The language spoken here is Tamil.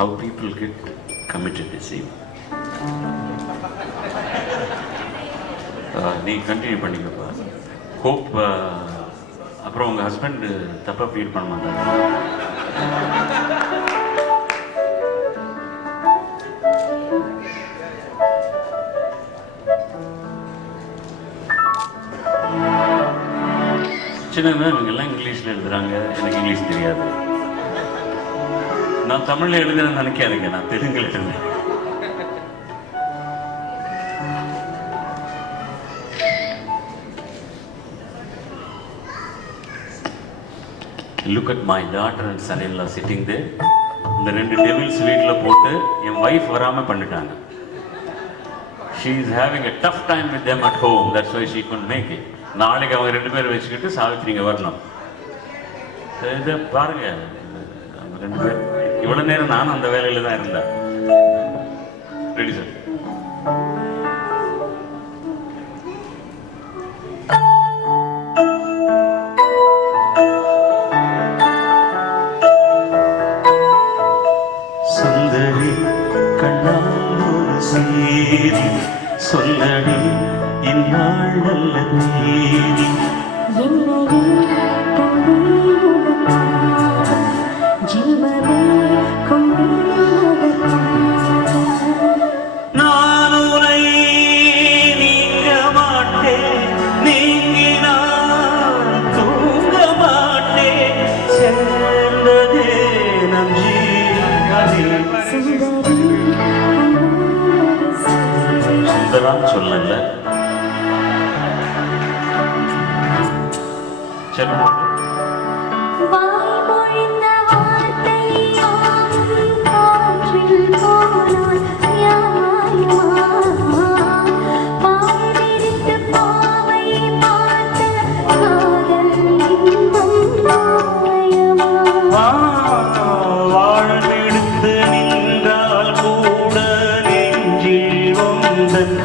how people get committed, you see. நீ கண்டினியூ பண்ணிக்கப்பா. ஹோப் அப்புறம் உங்கள் ஹஸ்பண்ட் தப்பாக ஃபீல் பண்ண மாட்டாங்க. சின்னதுனா இவங்க எல்லாம் இங்கிலீஷில் எழுதுறாங்க, எனக்கு இங்கிலீஷ் தெரியாது. நான் தமிழில் எழுதுறேன்னு நினைக்காதீங்க, நான் தெலுங்கில் எழுதுறேன். Look at my daughter and son-in-law sitting there. இந்த ரெண்டு டெவில்ஸ் வீட்டில் போட்டு என் ஒய்ஃப் வராமல் பண்ணிட்டாங்க. She is having a tough time with them at home. That's why she couldn't make it. நாளைக்கு அவங்க ரெண்டு பேரும் வச்சுக்கிட்டு சாவித்திரிங்க வரணும். இதை பாருங்க, அவங்க ரெண்டு பேர் இவ்வளோ நேரம் நானும் அந்த வேலையில் தான் இருந்தேன். Ready sir. சுந்தரி கண்ணால் ஒரு சேரி சொல்லடி இந்நாள் நல்ல தேதி. நான் உரை நீங்க மாட்டேன், நீங்கினால் தூங்க மாட்டேன், சேர்ந்ததே நம் ஜீவனே. சுந்தரான்னு சொல்லல, வாழ்ந்தெடுத்து நின்றால் கூட நெஞ்சில் ஒன்றன்